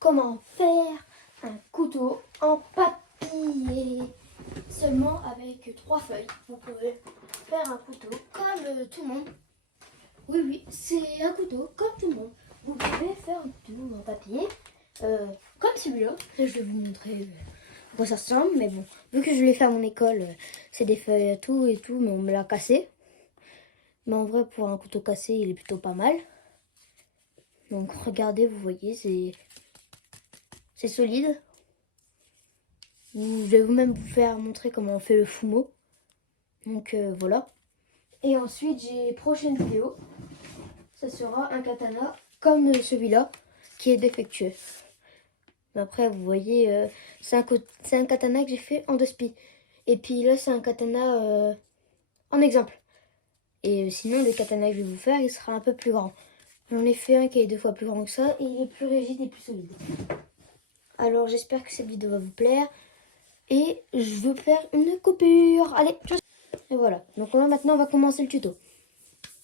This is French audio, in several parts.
comment faire un couteau en papier. Seulement avec 3 feuilles, vous pouvez faire un couteau comme tout le monde. Oui, oui, c'est un couteau comme tout le monde. Vous pouvez faire un couteau en papier, comme celui-là. Je vais vous montrer à quoi ça ressemble. Mais bon, vu que je l'ai fait à mon école, c'est des feuilles à tout et tout, mais on me l'a cassé. Mais en vrai, pour un couteau cassé, il est plutôt pas mal. Donc regardez, vous voyez, c'est solide. Je vais vous-même vous faire montrer comment on fait le fumeau. Donc voilà. Et ensuite, j'ai prochaine vidéo. Ça sera un katana comme celui-là qui est défectueux. Mais après, vous voyez, c'est un katana que j'ai fait en 2 spies. Et puis là, c'est un katana en exemple. Et sinon, le katana que je vais vous faire, il sera un peu plus grand. J'en ai fait un qui est 2 fois plus grand que ça et il est plus rigide et plus solide. Alors, j'espère que cette vidéo va vous plaire. Et je veux faire une coupure. Allez, et voilà. Donc là, maintenant, on va commencer le tuto.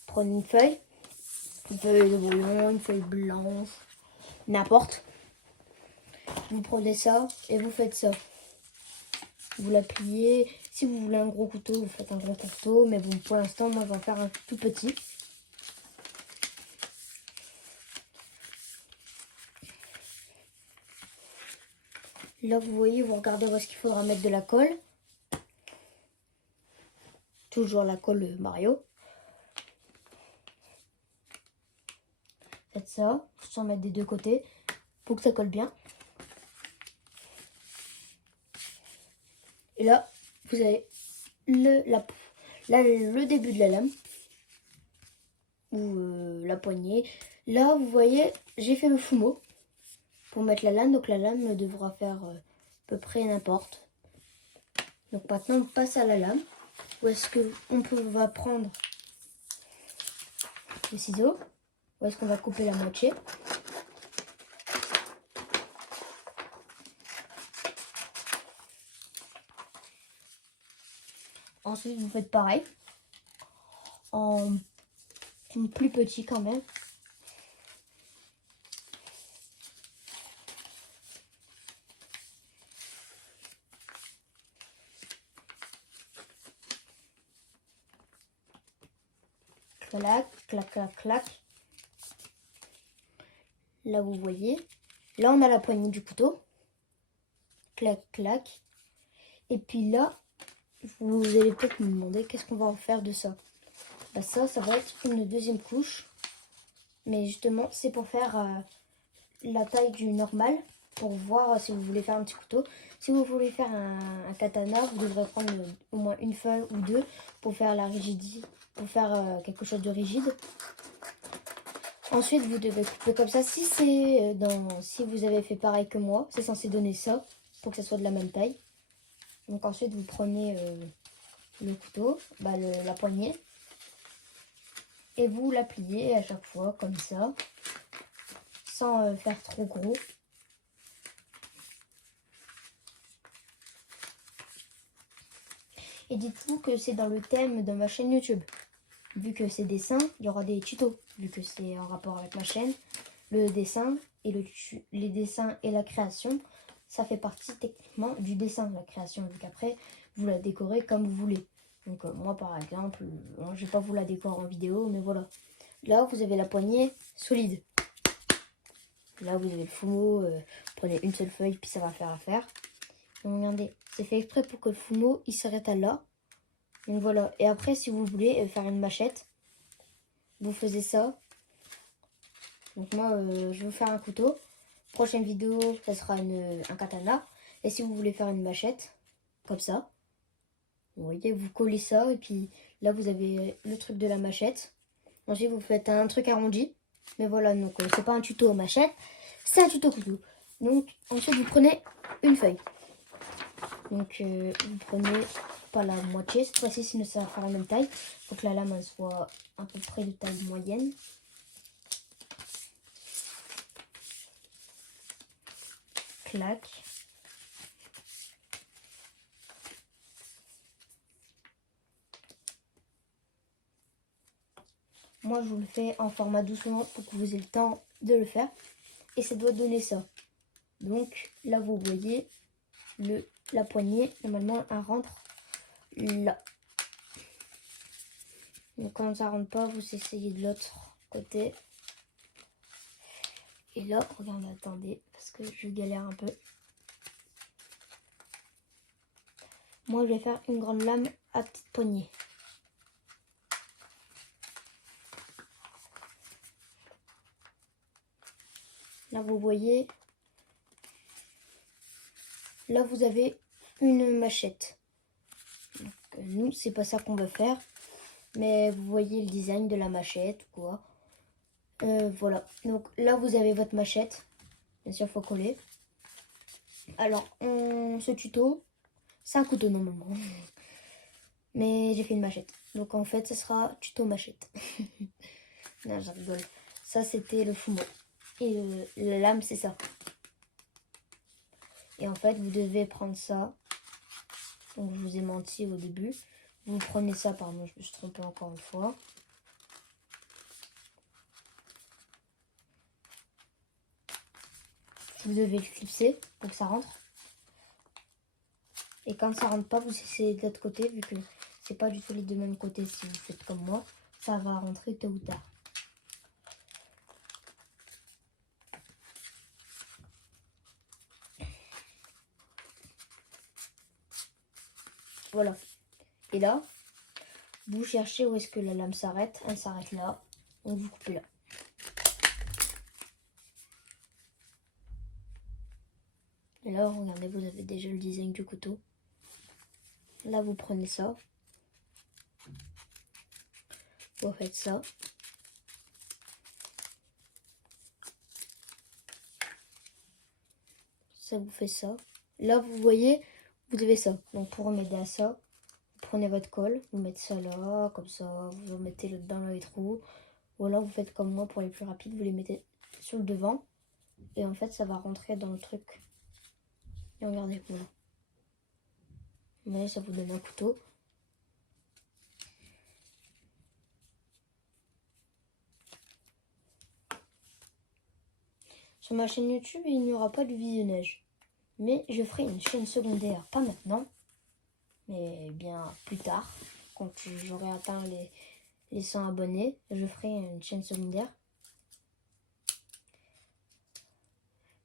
Prenez une feuille de brouillon, une feuille blanche, n'importe. Vous prenez ça et vous faites ça. Vous la pliez. Si vous voulez un gros couteau, vous faites un gros couteau. Mais bon, pour l'instant, moi, je vais en faire un tout petit. Là, vous voyez, vous regardez où est-ce qu'il faudra mettre de la colle. Toujours la colle Mario. Faites ça, sans mettre des 2 côtés, pour que ça colle bien. Et là, vous avez le début de la lame. Ou la poignée. Là, vous voyez, j'ai fait le fumeau pour mettre la lame. Donc la lame devra faire à peu près n'importe. Donc maintenant, on passe à la lame. Où est-ce qu'on va prendre le ciseau. Où est-ce qu'on va couper la moitié. Ensuite, vous faites pareil. En plus petit quand même. Clac, clac, clac, clac. Là, vous voyez. Là, on a la poignée du couteau. Clac, clac. Et puis là, vous allez peut-être me demander qu'est-ce qu'on va en faire de ça. Bah ça va être une deuxième couche. Mais justement, c'est pour faire la taille du normal. Pour voir si vous voulez faire un petit couteau. Si vous voulez faire un katana, vous devrez prendre au moins une feuille ou 2 pour faire la rigidité. Pour faire quelque chose de rigide. Ensuite, vous devez couper comme ça. Si vous avez fait pareil que moi, c'est censé donner ça pour que ça soit de la même taille. Donc ensuite, vous prenez le couteau, la poignée, et vous la pliez à chaque fois comme ça, sans faire trop gros. Et dites-vous que c'est dans le thème de ma chaîne YouTube. Vu que c'est dessin, il y aura des tutos. Vu que c'est en rapport avec ma chaîne, le dessin et les dessins et la création, ça fait partie techniquement du dessin, la création. Donc après, vous la décorez comme vous voulez. Donc moi par exemple, je vais pas vous la décorer en vidéo, mais voilà. Là, vous avez la poignée solide. Là, vous avez le fumeau. Prenez une seule feuille, puis ça va faire affaire. Donc regardez, c'est fait exprès pour que le fumeau, il s'arrête à là. Donc voilà. Et après, si vous voulez faire une machette, vous faisiez ça. Donc moi, je vais vous faire un couteau. Prochaine vidéo, ça sera un katana. Et si vous voulez faire une machette, comme ça, vous voyez, vous collez ça. Et puis là, vous avez le truc de la machette. Ensuite, vous faites un truc arrondi. Mais voilà, donc c'est pas un tuto machette, c'est un tuto couteau. Donc ensuite, vous prenez une feuille. Donc vous prenez pas la moitié, cette fois-ci, sinon ça va faire la même taille. Faut que la lame elle soit à peu près de taille moyenne. Clac. Moi, je vous le fais en format doucement pour que vous ayez le temps de le faire. Et ça doit donner ça. Donc là vous voyez la poignée, normalement elle rentre là. Donc quand ça rentre pas, vous essayez de l'autre côté. Et là, regardez, attendez, parce que je galère un peu. Moi je vais faire une grande lame à petite poignée. Là vous voyez, là vous avez une machette. Donc, nous c'est pas ça qu'on veut faire, mais vous voyez le design de la machette ou quoi. Voilà, donc là vous avez votre machette, bien sûr faut coller. Alors ce tuto, c'est un couteau normalement, mais j'ai fait une machette. Donc en fait ce sera tuto machette. Non je rigole, ça c'était le fumeau. Et la lame c'est ça. Et en fait vous devez prendre ça. Donc je vous ai menti au début. Vous prenez ça, pardon je me suis trompée encore une fois. Vous devez le clipser pour que ça rentre. Et quand ça rentre pas, vous essayez de l'autre côté, vu que c'est pas du tout les deux mêmes côtés. Si vous faites comme moi, ça va rentrer tôt ou tard. Voilà. Et là, vous cherchez où est-ce que la lame s'arrête. Elle s'arrête là. Donc vous coupez là. Et là, regardez, vous avez déjà le design du couteau. Là, vous prenez ça. Vous faites ça. Ça vous fait ça. Là, vous voyez, vous avez ça. Donc pour m'aider à ça, vous prenez votre colle, vous mettez ça là, comme ça, vous en mettez dans les trous. Ou alors vous faites comme moi pour les plus rapides, vous les mettez sur le devant. Et en fait, ça va rentrer dans le truc. Et regardez, voilà. Vous voyez, ça vous donne un couteau. Sur ma chaîne YouTube, il n'y aura pas de visionnage. Mais je ferai une chaîne secondaire, pas maintenant, mais bien plus tard. Quand j'aurai atteint les 100 abonnés, je ferai une chaîne secondaire.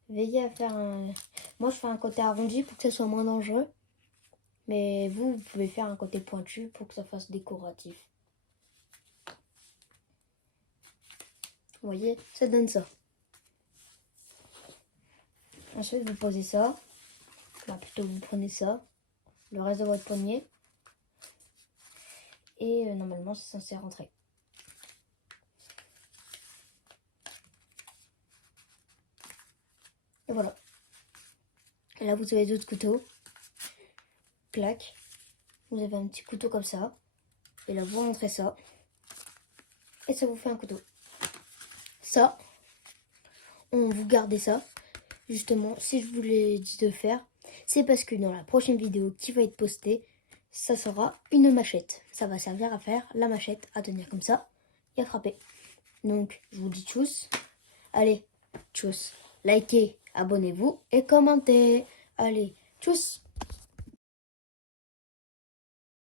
Veillez à faire un... Moi, je fais un côté arrondi pour que ça soit moins dangereux. Mais vous pouvez faire un côté pointu pour que ça fasse décoratif. Vous voyez, ça donne ça. Ensuite, vous posez ça. Enfin, plutôt, vous prenez ça. Le reste de votre poignet. Et normalement, c'est censé rentrer. Et voilà. Et là, vous avez d'autres couteaux. Clac. Vous avez un petit couteau comme ça. Et là, vous rentrez ça. Et ça vous fait un couteau. Ça, vous gardez ça. Justement, si je vous l'ai dit de faire, c'est parce que dans la prochaine vidéo qui va être postée, ça sera une machette. Ça va servir à faire la machette, à tenir comme ça et à frapper. Donc, je vous dis tchuss. Allez, tchuss. Likez, abonnez-vous et commentez. Allez, tchuss.